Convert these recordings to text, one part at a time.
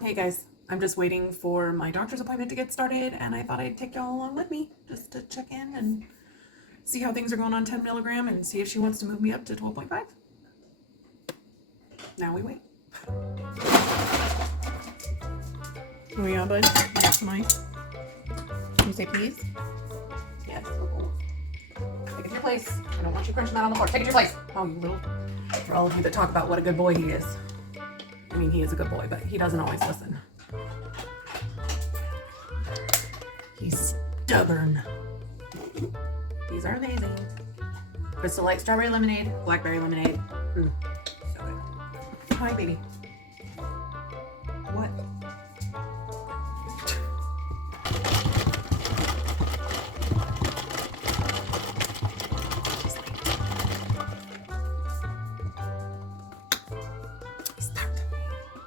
Hey guys, I'm just waiting for my doctor's appointment to get started, and I thought I'd take y'all along with me just to check in and see how things are going on 10 milligram and see if she wants to move me up to 12.5. Now we wait. Oh yeah, bud? That's nice. Can you say please? Yes. Take it to your place. I don't want you crunching that on the floor. Take it to your place. Oh, you little... For all of you that talk about what a good boy he is. I mean, he is a good boy, but he doesn't always listen. He's stubborn. These are amazing. Crystal Light Strawberry Lemonade, Blackberry Lemonade. So good. Hi, baby. What?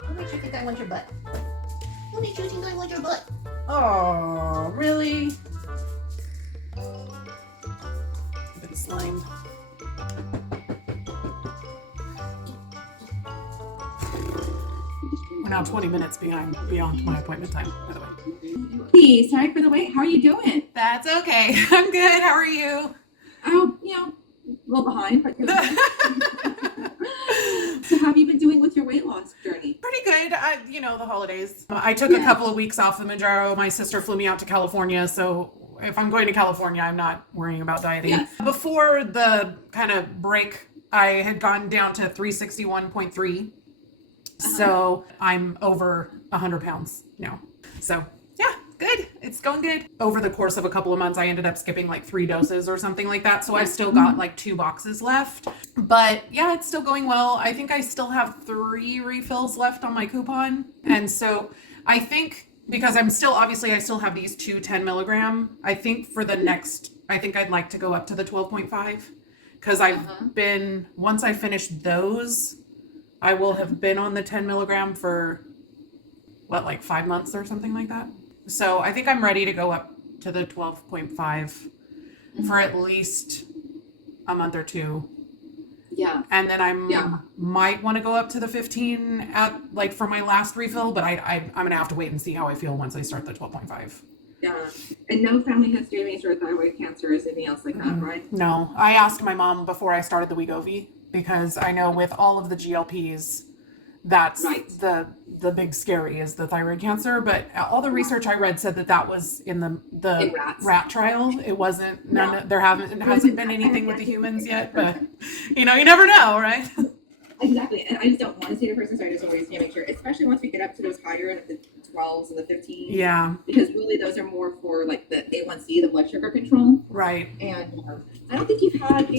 What makes you think I want your butt? What makes you think I want your butt? Oh, really? Been slimed. We're now 20 minutes beyond my appointment time, by the way. Hey, sorry for the wait. How are you doing? That's okay. I'm good. How are you? Oh, a little behind, but good. So how have you been doing with your weight loss journey? Pretty good. The holidays. I took a couple of weeks off the Mounjaro. My sister flew me out to California, so if I'm going to California, I'm not worrying about dieting. Yes. Before the kind of break, I had gone down to 361.3. So I'm over 100 pounds now. So yeah, good. It's going good. Over the course of a couple of months, I ended up skipping like 3 doses or something like that. So I've still got like 2 boxes left. But yeah, it's still going well. I think I still have 3 refills left on my coupon. And so I think because I still have these 2 10 milligram. I think I'd like to go up to the 12.5 because once I finish those, I will have been on the 10 milligram for like 5 months or something like that. So I think I'm ready to go up to the 12.5 for at least a month or 2. Yeah. And then I might want to go up to the 15 for my last refill, but I'm going to have to wait and see how I feel once I start the 12.5. Yeah. And no family history of any sort of thyroid cancer or anything else like that, right? No. I asked my mom before I started the Wegovy because I know with all of the GLPs, that's right. the big scary is the thyroid cancer, but all the research I read said that was in the rat trial. It wasn't there hasn't been anything with the humans yet, but you never know, right? Exactly. And I just don't want to see the person, so I just always need to make sure, especially once we get up to those higher, the 12s and the 15s. Yeah. Because really those are more for like the A1C, the blood sugar control. Right. And I don't think you had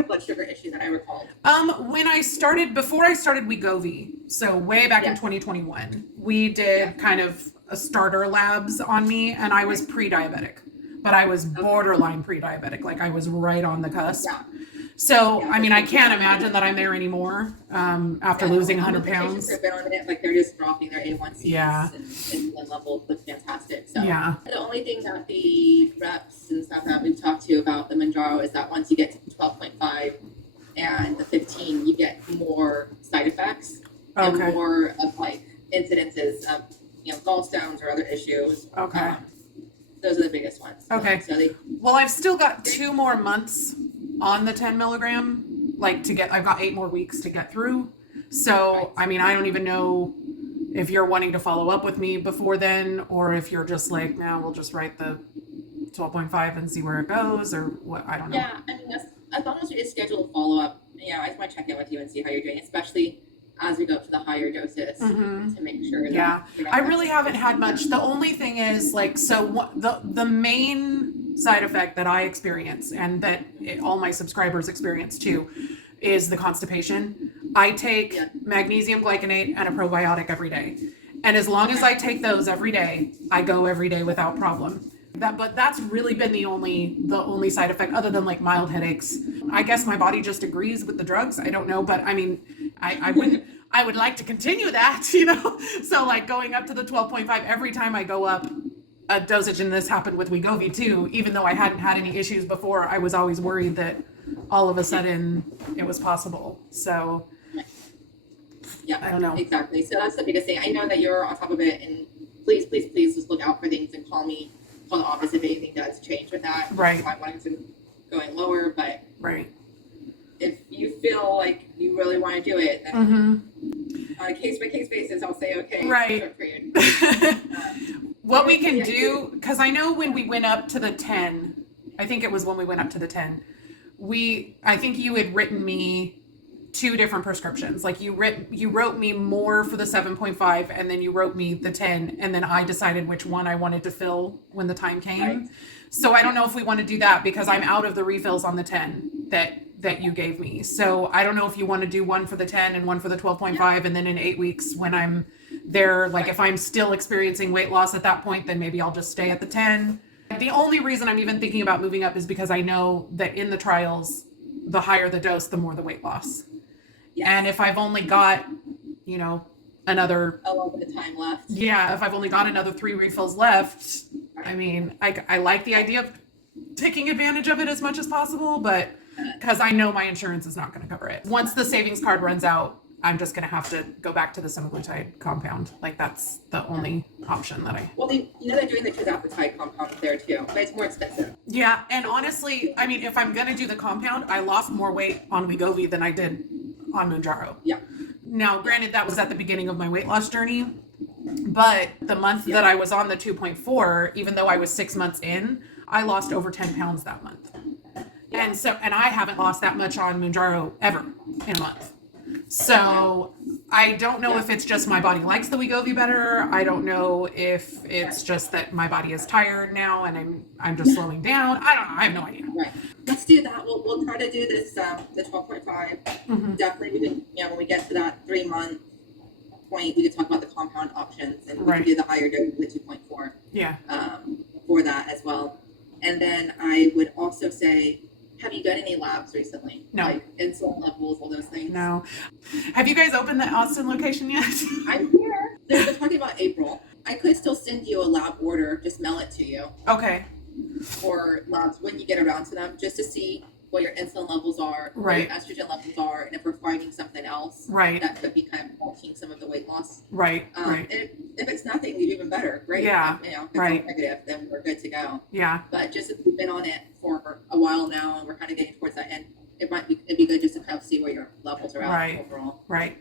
a blood sugar issue that I recall. Before I started Wegovy, so way back in 2021, we did kind of a starter labs on me, and I was pre-diabetic, but I was borderline pre-diabetic. Like I was right on the cusp. Yeah. So, I mean, I can't imagine that I'm there anymore after losing 100 pounds. Have been on it, like they're just dropping their A1Cs and insulin levels look fantastic. So the only thing that the reps and stuff that we've talked to about the Mounjaro is that once you get to 12.5 and the 15, you get more side effects and more of like incidences of gallstones or other issues. Okay. Those are the biggest ones. Okay. Well, I've still got 2 more months on the 10 milligram, I've got 8 more weeks to get through. So, I mean, I don't even know if you're wanting to follow up with me before then, or if you're just like, we'll just write the 12.5 and see where it goes, or what, I don't know. Yeah, I mean, as long as we just schedule a follow-up, I just want to check in with you and see how you're doing, especially as we go up to the higher doses to make sure that I really haven't had much. The only thing is the main side effect that I experience and that all my subscribers experience too is the constipation. I take magnesium glycinate and a probiotic every day. And as long as I take those every day, I go every day without problem. But that's really been the only side effect other than like mild headaches. I guess my body just agrees with the drugs. I don't know, but I mean, I would like to continue that, So like going up to the 12.5 every time I go up a dosage, and this happened with Wegovy too, even though I hadn't had any issues before, I was always worried that all of a sudden it was possible. So Yeah, I don't know. Exactly. So that's the biggest thing. I know that you're on top of it, and please just look out for things and call the office if anything does change with that. Right. I want to going lower, but right. if you feel like you really want to do it, then on a case by case basis, I'll say okay. Right. What we can do, because I know when we went up to the 10, I think it was when we went up to the 10, I think you had written me 2 different prescriptions. Like you wrote me more for the 7.5, and then you wrote me the 10, and then I decided which one I wanted to fill when the time came. Right. So I don't know if we want to do that, because I'm out of the refills on the 10 that you gave me. So I don't know if you want to do one for the 10 and one for the 12.5, and then in 8 weeks when I'm there, like if I'm still experiencing weight loss at that point, then maybe I'll just stay at the 10. The only reason I'm even thinking about moving up is because I know that in the trials, the higher the dose, the more the weight loss. Yes. And if I've only got, another a little bit of time left. Yeah, if I've only got another 3 refills left, I mean, I like the idea of taking advantage of it as much as possible, but because I know my insurance is not going to cover it. Once the savings card runs out, I'm just going to have to go back to the semaglutide compound. Like that's the only option that I... Well, they're doing the tirzepatide compound there too, but it's more expensive. Yeah, and honestly, I mean, if I'm going to do the compound, I lost more weight on Wegovy than I did on Mounjaro. Yeah. Now, granted, that was at the beginning of my weight loss journey, but the month that I was on the 2.4, even though I was 6 months in, I lost over 10 pounds that month. Yeah. And I haven't lost that much on Mounjaro ever in a month. So I don't know if it's just my body likes the Wegovy better. I don't know if it's just that my body is tired now and I'm just slowing down. I don't know. I have no idea. Right. Let's do that. We'll try to do this the 12.5. Mm-hmm. Definitely, we can. When we get to that 3-month point, we could talk about the compound options, and we can do the higher dose, the 2.4. Yeah. For that as well, and then I would also say, have you done any labs recently? No. Like insulin levels, all those things? No. Have you guys opened the Austin location yet? I'm here. They're talking about April. I could still send you a lab order, just mail it to you. Okay. For labs when you get around to them, just to see what your insulin levels are, what your estrogen levels are, and if we're finding something else that could be kind of halting some of the weight loss. Right. And if it's nothing, even better. Great. Yeah. If it's not negative, then we're good to go. Yeah. But just if we've been on it for a while now and we're kind of getting towards that end, it'd be good just to kind of see where your levels are at overall. Right.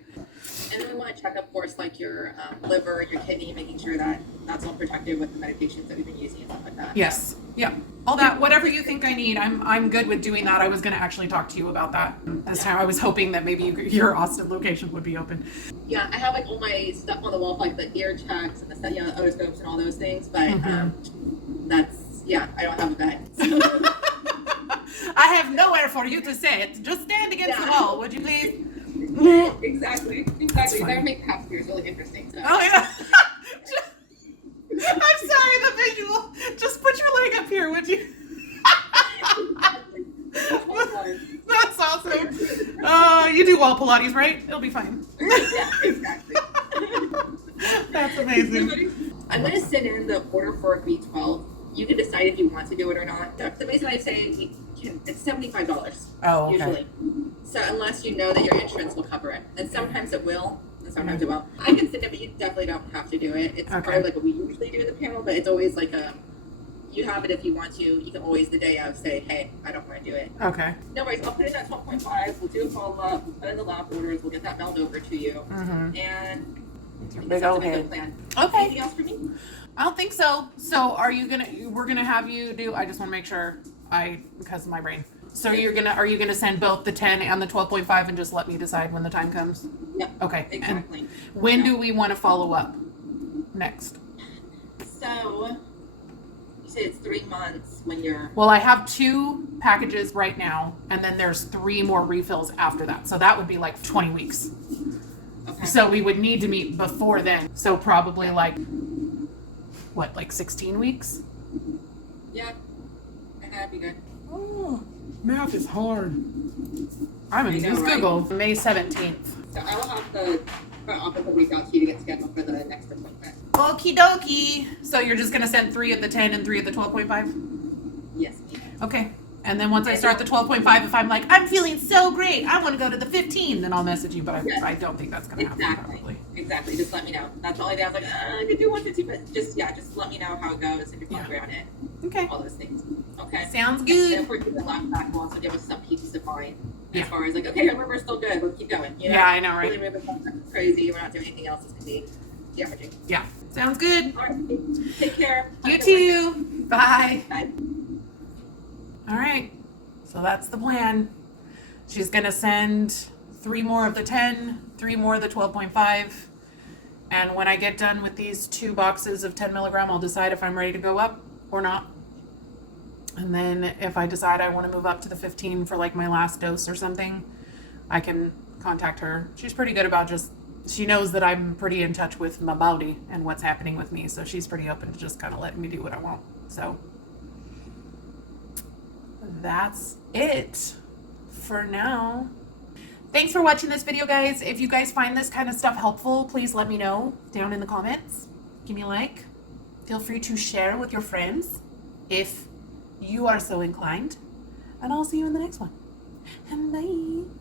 And then we want to check, of course, like your liver and your kidney, making sure that that's all protected with the medications that we've been using and stuff like that. Yes. Yeah. All that, whatever you think I need, I'm good with doing that. I was going to actually talk to you about that this time. I was hoping that maybe your Austin location would be open. Yeah, I have like all my stuff on the wall, like the ear checks and the otoscopes and all those things, but I don't have a bed. So. I have nowhere for you to sit. Just stand against the wall, would you please? Exactly. That would make the house appears really interesting. So. Oh yeah. I'm sorry, the visual. Just put your leg up here, would you? That's awesome. You do wall Pilates, right? It'll be fine. Yeah, exactly. That's amazing. I'm going to send in the order for B12. You can decide if you want to do it or not. The reason I say it's $75. Oh, okay. Usually. So unless you know that your insurance will cover it. And sometimes it will, and sometimes it won't. I can send it, but you definitely don't have to do it. It's part of like what we usually do in the panel, but it's always like you have it if you want to. You can always the day of say, hey, I don't want to do it. Okay. No worries. I'll put it at 12.5. We'll do a follow-up. We'll put in the lab orders. We'll get that mailed over to you. Mm-hmm. And big old head. Plan. Okay. Anything else for me? I don't think so. So we're gonna have you do, I just want to make sure because of my brain. So are you gonna send both the 10 and the 12.5 and just let me decide when the time comes? Yeah. Okay. Exactly. And when do we want to follow up next? So you said it's 3 months when you're... Well, I have 2 packages right now, and then there's 3 more refills after that. So that would be like 20 weeks. Okay. So we would need to meet before then. So probably like 16 weeks? Yeah. That'd be good. Oh, math is hard. I'm going to use Google. Right? May 17th. So I will have the front office will reach out to you to get scheduled for the next appointment. Okie dokie. So you're just going to send 3 of the 10 and 3 of the 12.5? Yes. Okay. And then once I start the 12.5, if I'm like, I'm feeling so great, I want to go to the 15, then I'll message you. But I don't think that's going to happen, probably. Exactly. Just let me know. That's the only thing I was like, I could do 150, but just let me know how it goes if you're hungry on it. Okay. All those things. Okay. Sounds good. And if we're doing the last back, we'll also give us some peace of mind as far as like, okay, we're still good. We'll keep going. You know? Yeah, I know, right? Really moving crazy. We're not doing anything else that's going to be damaging. Yeah. Sounds good. All right. Take care. You too. Bye. Bye. All right. So that's the plan. She's going to send 3 more of the 10, 3 more of the 12.5. And when I get done with these 2 boxes of 10 milligram, I'll decide if I'm ready to go up or not. And then if I decide I want to move up to the 15 for like my last dose or something, I can contact her. She's pretty good about she knows that I'm pretty in touch with my body and what's happening with me. So she's pretty open to just kind of letting me do what I want. So that's it for now. Thanks for watching this video, guys. If you guys find this kind of stuff helpful, please let me know down in the comments. Give me a like. Feel free to share with your friends if you are so inclined. And I'll see you in the next one. And bye.